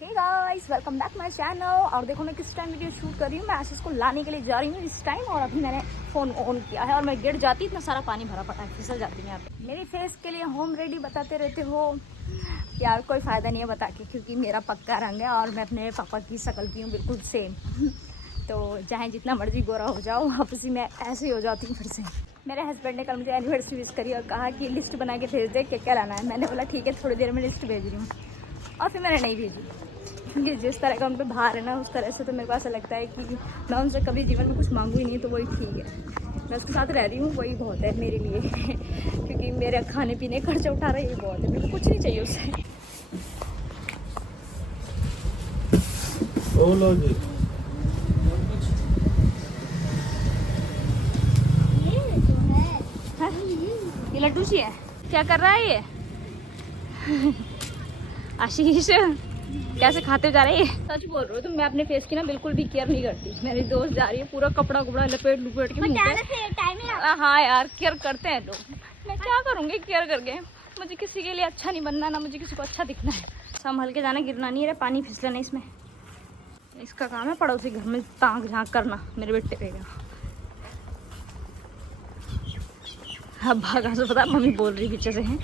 Hey guys, welcome back my channel. और देखो मैं किस टाइम वीडियो शूट कर रही हूँ। मैं आशीष को लाने के लिए जा रही हूँ इस टाइम, और अभी मैंने फ़ोन ऑन किया है और मैं गिर जाती, इतना सारा पानी भरा पड़ा है, फिसल जाती हूँ यहाँ पे। मेरे फेस के लिए होम रेडी बताते रहते हो यार, कोई फ़ायदा नहीं है बता के, क्योंकि मेरा पक्का रंग है और मैं अपने पापा की शक्ल की हूँ बिल्कुल सेम। तो चाहे जितना मर्जी गोरा हो जाओ, वापस ही मैं ऐसे ही हो जाती हूँ फिर से। मेरे हस्बैंड ने कल मुझे एनिवर्सरी विश करी और कहा कि लिस्ट बना के भेज दे क्या क्या लाना है। मैंने बोला ठीक है, थोड़ी देर में लिस्ट भेज रही हूँ, और फिर मैंने नहीं भेजी, क्योंकि जिस तरह का उन पर भार है ना, उस तरह से तो मेरे को ऐसा लगता है कि मैं उनसे कभी जीवन में कुछ मांगू ही नहीं, तो वही ठीक है। मैं उसके साथ रह रही हूँ, वही बहुत है मेरे लिए। क्योंकि मेरे खाने पीने का खर्चा उठा रहा है, ये बहुत है, मेरे को कुछ नहीं चाहिए उससे। ये लड्डू सी है, क्या कर रहा है ये? आशीष कैसे खाते जा रहे हैं? सच बोल रहे हो तुम, मैं अपने फेस की ना बिल्कुल भी केयर नहीं करती। मेरी दोस्त जा रही है पूरा कपड़ा कुपड़ा लपेट के मुंह पे। हाँ यार, केयर करते हैं लोग, मैं क्या करूँगी केयर करके। मुझे किसी के लिए अच्छा नहीं बनना, ना मुझे किसी को अच्छा दिखना है। संभल के जाना, गिरना नहीं है, पानी फिसलना इसमें। इसका काम है पड़ोसी घर में ताक झाँक करना मेरे बेटे पे। अब भागा से पता, मम्मी बोल रही पीछे से है,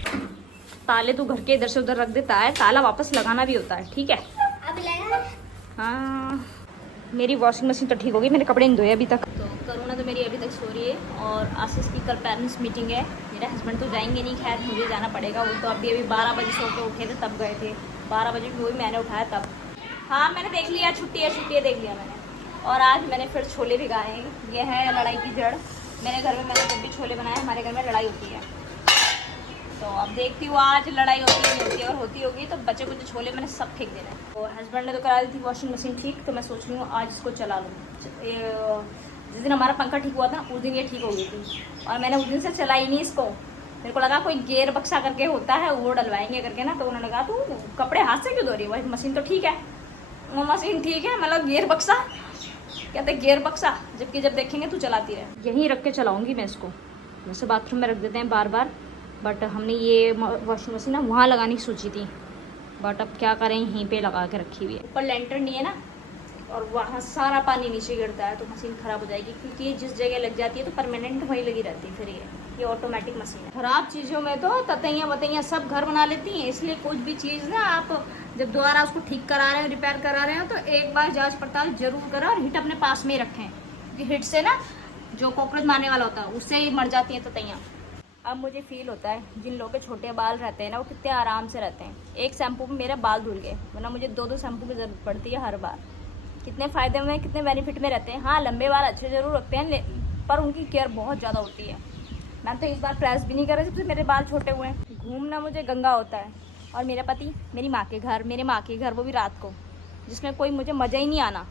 ताले तू घर के इधर से उधर रख देता है, ताला वापस लगाना भी होता है, ठीक है? हाँ, मेरी वॉशिंग मशीन तो ठीक हो गई, मेरे कपड़े नहीं धोए अभी तक। तो करुणा तो मेरी अभी तक सो रही है, और आशीष की कल पेरेंट्स मीटिंग है। मेरे हस्बैंड तो जाएंगे नहीं, खैर मुझे जाना पड़ेगा। वो तो अभी 12 बजे सो के उठे थे, तब गए थे 12 बजे, वो भी मैंने उठाया तब। हाँ मैंने देख लिया, छुट्टी है देख लिया मैंने। और आज मैंने फिर छोले भिगाए हैं, ये है लड़ाई की जड़। मेरे घर में मैंने जब भी छोले बनाए, हमारे घर में लड़ाई होती है। तो अब देखती हूँ आज लड़ाई होती है नहीं होती है, और होती होगी तो बचे कुछ छोले मैंने सब फेंक देना है। तो हस्बैंड ने तो करा दी थी वॉशिंग मशीन ठीक, तो मैं सोच रही हूँ आज इसको चला लूँ। जिस दिन हमारा पंखा ठीक हुआ था उस दिन ये ठीक हो गई थी, और मैंने उस दिन से चलाई नहीं इसको। मेरे को लगा कोई गेयर बक्सा करके होता है, वो डलवाएंगे करके ना। तो उन्होंने कहा तू कपड़े हाथ से क्यों धो रही है, वही मशीन तो ठीक है। वो मशीन ठीक है, मतलब गेयर बक्सा कहते गियर बक्सा, जबकि जब देखेंगे तू चलाती रहे। यहीं रख के चलाऊंगी मैं इसको। वैसे बाथरूम में रख देते हैं बार बार, बट हमने ये वॉशिंग मशीन ना वहाँ लगाने की सोची थी, बट अब क्या करें, यहीं पे लगा के रखी हुई है। ऊपर लेंटर नहीं है ना, और वहाँ सारा पानी नीचे गिरता है, तो मशीन ख़राब हो जाएगी। क्योंकि ये जिस जगह लग जाती है तो परमानेंट वहीं लगी रहती है। फिर ये ऑटोमेटिक मशीन है। ख़राब चीज़ों में तो ततैयाँ बतैयाँ सब घर बना लेती हैं। इसलिए कुछ भी चीज़ ना आप जब दोबारा उसको ठीक करा रहे हो, रिपेयर करा रहे हो, तो एक बार जांच पड़ताल जरूर करो, और हिट अपने पास में ही रखें। क्योंकि हिट से ना जो कॉकरोच मारने वाला होता है उससे ही मर जाती हैं ततैयाँ। अब मुझे फील होता है जिन लोगों के छोटे बाल रहते हैं ना, वो कितने आराम से रहते हैं। एक शैम्पू में मेरे बाल धुल गए, वरना मुझे 2-2 शैम्पू की जरूरत पड़ती है हर बार। कितने फ़ायदे में, कितने बेनिफिट में रहते हैं। हाँ लंबे बाल अच्छे ज़रूर रखते हैं, पर उनकी केयर बहुत ज़्यादा होती है। मैं तो इस बार प्रेस भी नहीं कर रही जब से मेरे बाल छोटे हुए हैं। घूमना मुझे गंगा होता है, और मेरा पति मेरी माँ के घर, वो भी रात को, जिसमें कोई मुझे मज़ा ही नहीं आना।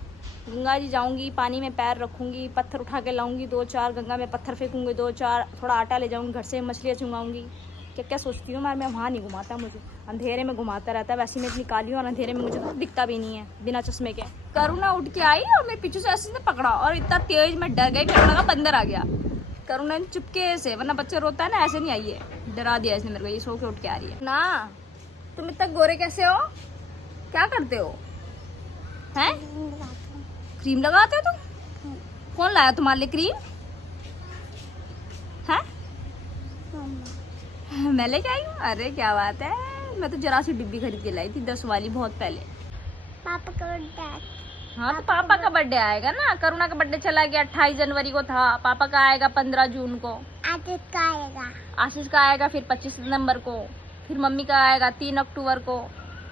गंगा जी जाऊंगी, पानी में पैर रखूंगी, पत्थर उठा के लाऊंगी 2-4, गंगा में पत्थर फेंकूंगी 2-4, थोड़ा आटा ले जाऊंगी घर से, मछलियाँ चुंगाऊंगी। क्या क्या सोचती हूँ मैं वहाँ नहीं घुमाता, मुझे अंधेरे में घुमाता रहता है। वैसे मैं इतनी काली हूँ और अंधेरे में मुझे तो दिखता भी नहीं है बिना चश्मे के। करुणा उठ के आई और मेरे पीछे से ऐसे ने पकड़ा, और इतना तेज मैं डर गई, करुणा का बंदर आ गया। करुणा ने चुपके से, वरना बच्चा रोता है ना, ऐसे नहीं आई है, डरा दिया इसने मेरे को। ये सो के उठ के आ रही है ना। तुम इतना गोरे कैसे हो, क्या करते हो हैं? क्रीम लगाते हो तुम? कौन लाया तुम्हारे लिए क्रीम है? मैं लेके आई हूँ। अरे क्या बात है, मैं तो जरा सी डिब्बी खरीद के लाई थी 10 वाली, बहुत पहले। पापा का बर्थडे। हाँ तो पापा का बर्थडे आएगा ना। करुणा का बर्थडे चला गया, 28 जनवरी को था। पापा का आएगा 15 जून को। आशीष का आएगा। आशीष का आएगा फिर 25 सितंबर को। फिर मम्मी का आएगा 3 अक्टूबर को।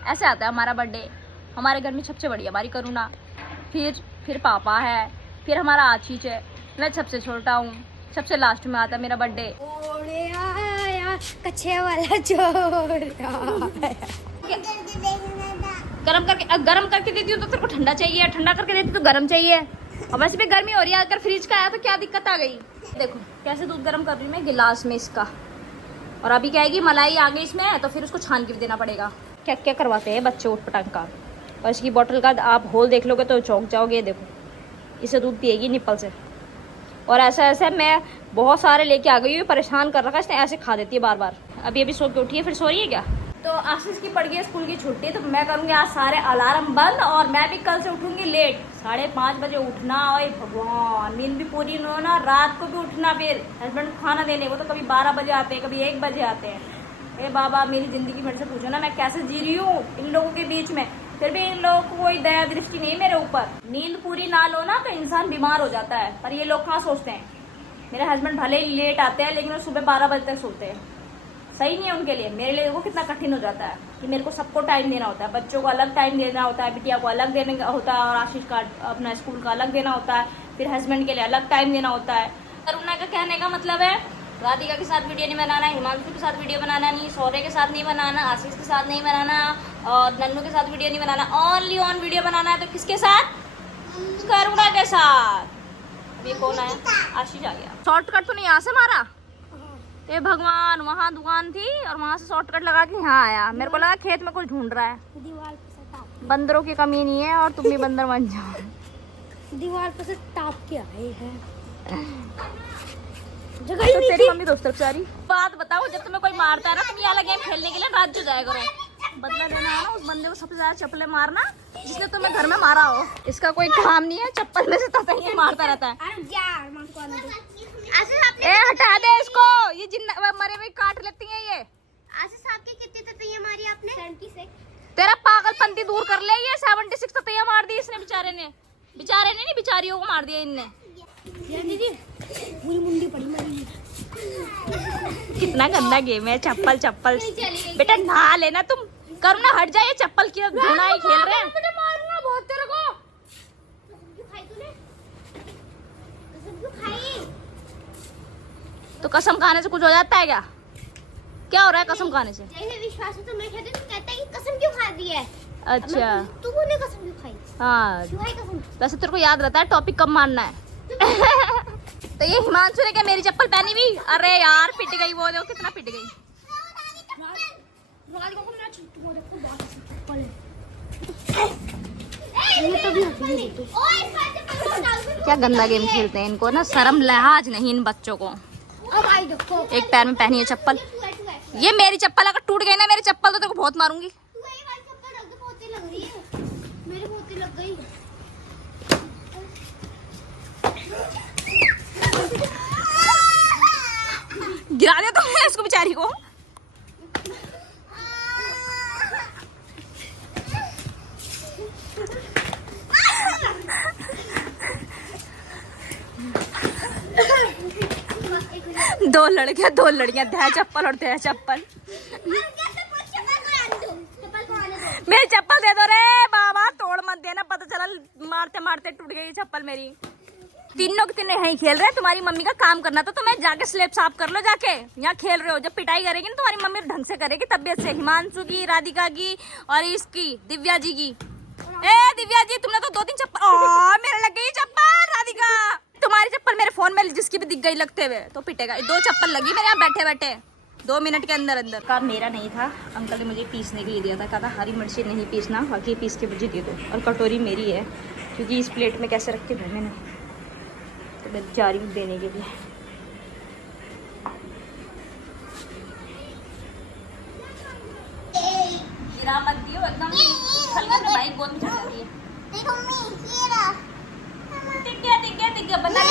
ऐसे आता है हमारा बर्थडे। हमारे घर में सबसे बड़ी हमारी करुणा, फिर पापा है, फिर हमारा आशीष है। मैं सबसे छोटा हूँ, सबसे लास्ट में आता मेरा बर्थडे। कच्छे वाला चोर गरम करके देती हूँ तो तेरे को ठंडा चाहिए, ठंडा करके देती तो गरम चाहिए। और वैसे भी गर्मी हो रही है, अगर फ्रिज का आया तो क्या दिक्कत आ गई। देखो कैसे दूध गर्म कर रही हूँ मैं गिलास में इसका। और अभी क्या आएगी, मलाई आ गई इसमें, तो फिर उसको छान के भी देना पड़ेगा। क्या क्या करवाते हैं बच्चे उठ पटांग का। और इसकी बोतल का आप होल देख लोगे तो चौंक जाओगे। देखो इसे दूध पिएगी निप्पल से। और ऐसा मैं बहुत सारे लेके आ गई हूँ, परेशान कर रखा है इसने, ऐसे खा देती है बार बार। अभी सो के उठी है, फिर सो रही है क्या? तो आशीष की पड़ गई है स्कूल की छुट्टी, तो मैं करूंगी आज सारे अलार्म बंद और मैं भी कल से उठूंगी लेट, 5:30 बजे उठना। ओए भगवान, नींद भी पूरी नहीं होना, रात को भी उठना, फिर हस्बैंड को खाना देने, वो तो कभी 12 बजे आते हैं, कभी 1 बजे आते हैं। ए बाबा, मेरी जिंदगी मेरे से पूछो ना, मैं कैसे जी रही हूँ इन लोगों के बीच में। फिर भी इन लोगों को कोई दया दृष्टि नहीं मेरे ऊपर। नींद पूरी ना लो ना तो इंसान बीमार हो जाता है, पर ये लोग कहाँ सोचते हैं। मेरे हस्बैंड भले ही लेट आते हैं लेकिन वो सुबह 12 बजे तक सोते हैं। सही नहीं है उनके लिए, मेरे लिए वो कितना कठिन हो जाता है कि मेरे को सबको टाइम देना होता है, बच्चों को अलग टाइम देना होता है, बिटिया को अलग देने का होता है, और आशीष का अपना स्कूल का अलग देना होता है, फिर हस्बैंड के लिए अलग टाइम देना होता है। करुणा का कहने का मतलब है राधिका के साथ वीडियो नहीं बनाना, हिमांशु के साथ वीडियो बनाना नहीं, सौर्य के साथ नहीं बनाना, आशीष के साथ नहीं बनाना, और नन्नू के साथ वीडियो नहीं बनाना। ओनली ऑन वीडियो बनाना है तो किसके साथ? करुणा के साथ। ये कौन आया? आशीष आ गया। शॉर्टकट तो नहीं यहाँ से मारा? ए भगवान, वहाँ दुकान थी और वहाँ से शॉर्टकट लगा के यहाँ आया। मेरे को लगा खेत में कुछ ढूंढ रहा है। दीवार पे से टाप, बंदरों की कमी नहीं है और तुम भी बंदर बन जाओ। दीवार पे से टाप के आए हैं। तो तेरी मम्मी दोस्त बेचारी। बात बताओ, जब तुम्हें कोई मारता है ना, तुम ये वाला गेम खेलने के लिए राज्य जाया करो। बदला लेना है ना उस बंदे को सबसे ज्यादा चप्पलें मारना जिसने तुम्हें घर में मारा हो। इसका कोई काम नहीं है, चप्पल में से ततैया मारता रहता है। ए हटा दे इसको, ये जिन्ना मरे हुए काट लेती है ये। आशीष आपके कितने ततैया मारी आपने? 76। तेरा पागलपंती दूर कर ले, ये 76 ततैया मार दी इसने बेचारे ने। बेचारे ने नहीं, बेचारियों को मार दिया इनने। दीदी पूरी मुंडी पड़ी मारी। कितना गंदा गेम है, चप्पल चप्पल। बेटा नहा लेना तुम, करुणा हट जाए, चप्पल की धुना ही खेल रहे हैं। मारूंगा बहुत तेरे को। तो कसम खाने से कुछ हो जाता है क्या? क्या हो रहा है कसम खाने से? जैसे विश्वास है तो मैं कहती हूँ, कहता है कि कसम क्यों खा दी है? अच्छा, तूने कसम क्यों खाई? हाँ क्यों खाई कसम? वैसे तेरे को याद रहता है टॉपिक कब मारना है। तो ये हिमांशु ने क्या मेरी चप्पल पहनी हुई? अरे यार पिट गई, वो देखो कितना पिट गई। क्या गंदा गेम खेलते हैं, इनको ना शर्म लिहाज नहीं इन बच्चों को। एक पैर में पहनी है चप्पल, ये मेरी चप्पल अगर टूट गई ना, मेरी चप्पल तो तेरे को बहुत मारूंगी। गिरा दिया तुमने इसको बेचारी को। दो लड़कियां दे चप्पल और दे चप्पल। मेरी चप्पल दे दो रे बाबा, तोड़ मत देना, पता चला मारते मारते टूट गई चप्पल मेरी। तीनों के तीनों यहीं खेल रहे हैं, तुम्हारी मम्मी का काम करना था, तुम्हें जाके स्लेब साफ कर लो जाके। यहाँ खेल रहे हो, जब पिटाई करेगी ना तुम्हारी मम्मी ढंग से करेगी, तबियत से। हिमांशु की, राधिका की और इसकी दिव्या जी की। ए दिव्या जी, तुमने तो 2-3 चप्पल मेरे लग गई चप्पल। राधिका, तुम्हारी चप्पल मेरे फोन में जिसकी भी दिख गई लगते हुए तो पिटेगा। 2 चप्पल लगी मेरे यहाँ बैठे बैठे 2 मिनट के अंदर अंदर। का मेरा नहीं था, अंकल ने मुझे पीसने के लिए दिया था, कहा था हरी मिर्ची नहीं पीसना, बाकी पीस के मुझे दे दो। और कटोरी मेरी है क्योंकि इस प्लेट में कैसे रख के मैंने ना, तो मैं जा रही हूँ देने के लिए। गिरा मत दियो एकदम, हल्का में भाई गोद में चढ़ जाती है। देखो मम्मी, ये रहा। टिक गया, बना